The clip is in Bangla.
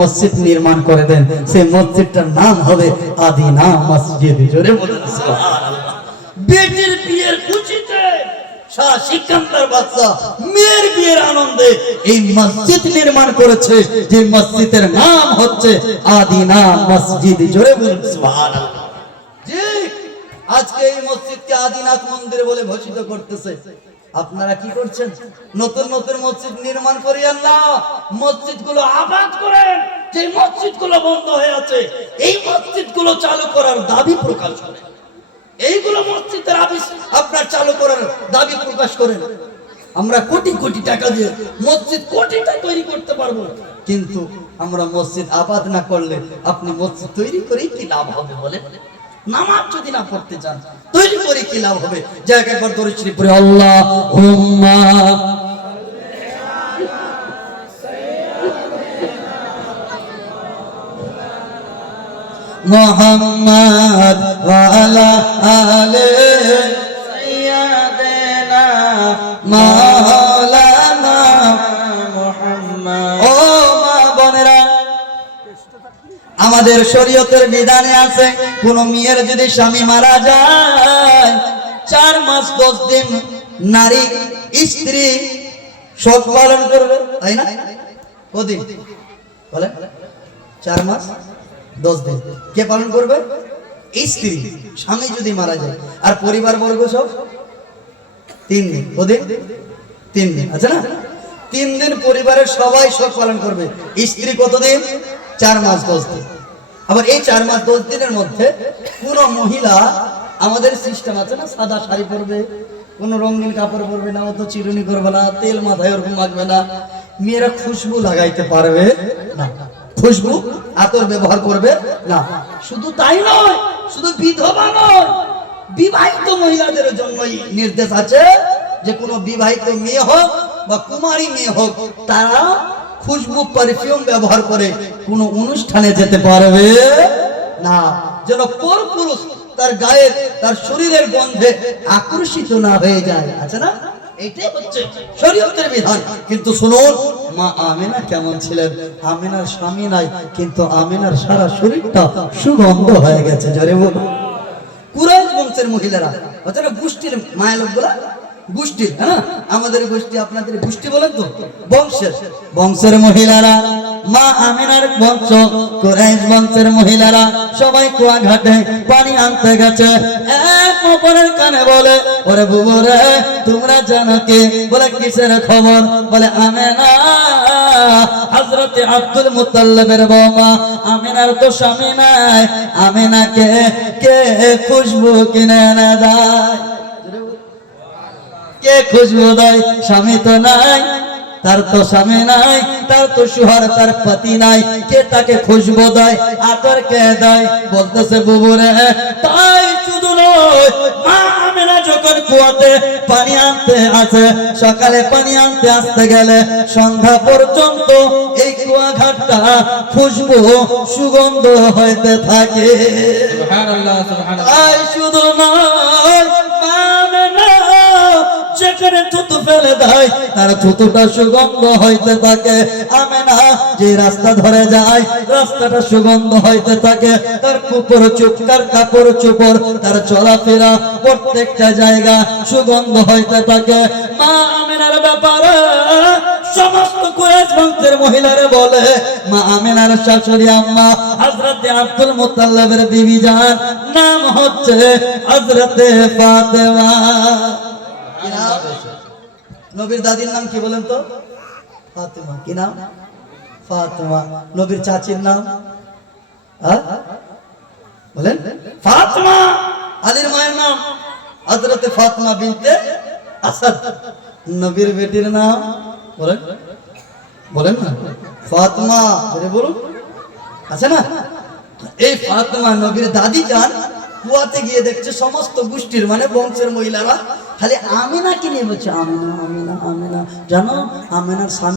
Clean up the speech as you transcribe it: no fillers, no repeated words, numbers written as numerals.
মসজিদ নির্মাণ করে দেন, সেই মসজিদটার নাম হবে আদিনা মসজিদ। জোরে বলুন সুবহানাল্লাহ। বেটির বিয়ের খুশিতে শাহ সিকান্দার বাদশা মেয়ের বিয়ের আনন্দে এই মসজিদ নির্মাণ করেছে, যে মসজিদের নাম হচ্ছে আদিনা মসজিদ। জোরে বলুন সুবহানাল্লাহ। জি, আজকে এই মসজিদকে আদিনাথ মন্দির বলে ঘোষিত করতেছে। আপনারা কি করছেন? নতুন নতুন মসজিদ নির্মাণ করিয়েন না, মসজিদগুলো আবাদ করেন। যে মসজিদগুলো বন্ধ হয়ে আছে এই মসজিদগুলো চালু করার দাবি প্রকাশ করেন। এইগুলো মসজিদের আপনার চালু করার দাবি প্রকাশ করেন। আমরা কোটি কোটি টাকা দিয়ে মসজিদ কোটিটা তৈরি করতে পারবো, কিন্তু আমরা মসজিদ আবাদ না করলে আপনি মসজিদ তৈরি করেই কি লাভ হবে বলেন? নামাজ যদি না পড়তে চান তৈরি করে কি লাভ হবে? যাক একবার দরুদ শরীফ পড়ে আল্লাহুম্মা মুহাম্মাদ ওয়া আলা আলি সাইয়্যিদিনা মাওলানা মুহাম্মদ। ও মা বোনেরা, আমাদের শরীয়তের বিধানে আছে কোন মেয়ের যদি স্বামী মারা যায় 4 মাস 10 দিন নারী স্ত্রী শোক পালন করবে, তাই না? কদিন বলে? 4 মাস 10 দিন। কে পালন করবে? স্ত্রী। স্বামী যদি মারা যায় আর পরিবার বর্গ সব 3 দিন। কদিন? 3 দিন। আচ্ছা না, 3 দিন পরিবারের সবাই শোক পালন করবে। স্ত্রী কতদিন? 4 মাস 10 দিন। আবার এই 4 মাস 10 দিনের মধ্যে কোন মহিলা, আমাদের সিস্টেম আছে না, সাদা শাড়ি পরবে, কোন রঙিন কাপড় পরবে না, অত চিরুনি করবে না, তেল মাথায় ওরকম মাখবে না, মেয়েরা খুশবু লাগাইতে পারবে না, খুশবু আতর ব্যবহার করবে না। শুধু তাই নয়, শুধু বিধবা নয়, বিবাহিত মহিলাদের জন্যই নির্দেশ আছে যে কোনো বিবাহিত মেয়ে হোক বা কুমারী মেয়ে হোক, তারা খুশবু পারফিউম ব্যবহার করে কোনো অনুষ্ঠানে যেতে পারবে না, যেন পরপুরুষ তার গায়ে তার শরীরের গন্ধে আকর্ষিত না হয়ে যায়। আছে না, এইটাই হচ্ছে শরীয়তের বিধান। কিন্তু শুনুন, মা আমেনা কেমন ছিলেন? আমেনার স্বামী নাই, কিন্তু আমেনার সারা শরীরটা সুগন্ধ হয়ে গেছে। জোরে বলুন। কুরাইশ বংশের মহিলারা, আছে না, গোষ্ঠীর মায়া লোকগুলা, গোষ্ঠী, হ্যাঁ আমাদের গোষ্ঠী আপনাদের গোষ্ঠী বলেন তো, বংশের মহিলারা, মা আমিনার বংশ কুরাইশ বংশের মহিলারা সবাই কুয়া ঘাটে পানি আনতে গেছে। এক অপরের কানে বলে, ওরে বুবু রে, তোমরা জানো কি? বলে কিসের খবর? বলে আমেনা হযরতে আব্দুল মুত্তালিবের বৌমা, আমিনার তো স্বামী নাই, আমিনাকে কে খুশবু কিনে এনে দেয়? কে খুশবু দেয়? স্বামী তো নাই, তার তো স্বামী নাই, তার তো সুহার, তার পতি নাই, কে তাকে খুশবু দেয়? আতর কে দেয়? বলতেছে বুবু রে, তাই শুধু নয়, মা আমেনা যখন কুয়াতে পানি আনতে আসে, সকালে পানি আনতে আসতে গেলে সন্ধ্যা পর্যন্ত এই কুয়া ঘাটটা খুশবু সুগন্ধ হইতে থাকে। সুবহানাল্লাহ, সুবহানাল্লাহ। তাই শুধু নয়, মা আমেনা যেখানে থুতু ফেলে দেয় তার থুতুটা সুগন্ধ হইতে থাকে। আমেনা যে রাস্তা ধরে যায় রাস্তাটা সুগন্ধ হইতে থাকে। তার কুপর চুপকার কাপড় চুপর, তার চলাফেরা প্রত্যেকটা জায়গা সুগন্ধ হইতে থাকে। মা আমেনার ব্যাপারে সমস্ত কুরাইশ বংশের মহিলারা বলে, মা আমেনার শাশুড়ি আম্মা হযরতে আব্দুল মুত্তালিবের বিবি জান, নাম হচ্ছে হযরতে ফাতেমা। নবীর দাদির নাম কি বলেন তো? ফাতেমা। কি নাম? ফাতেমা। নবীর চাচির নাম বলেন? ফাতেমা। আলীর মায়ের নাম হযরতে ফাতেমা বিনতে আসাদ। নবীর বেটির নাম বলেন, বলেন না? ফাতেমা। বলুন, আছে না? এই ফাতেমা নবীর দাদি যান কুয়াতে গিয়ে দেখছে সমস্ত গোষ্ঠীর মানে বংশের মহিলারা খালি আমিনাকে নিয়ে বলছে, আমিনা আমিনা আমিনা। জানো আমিনার স্বামী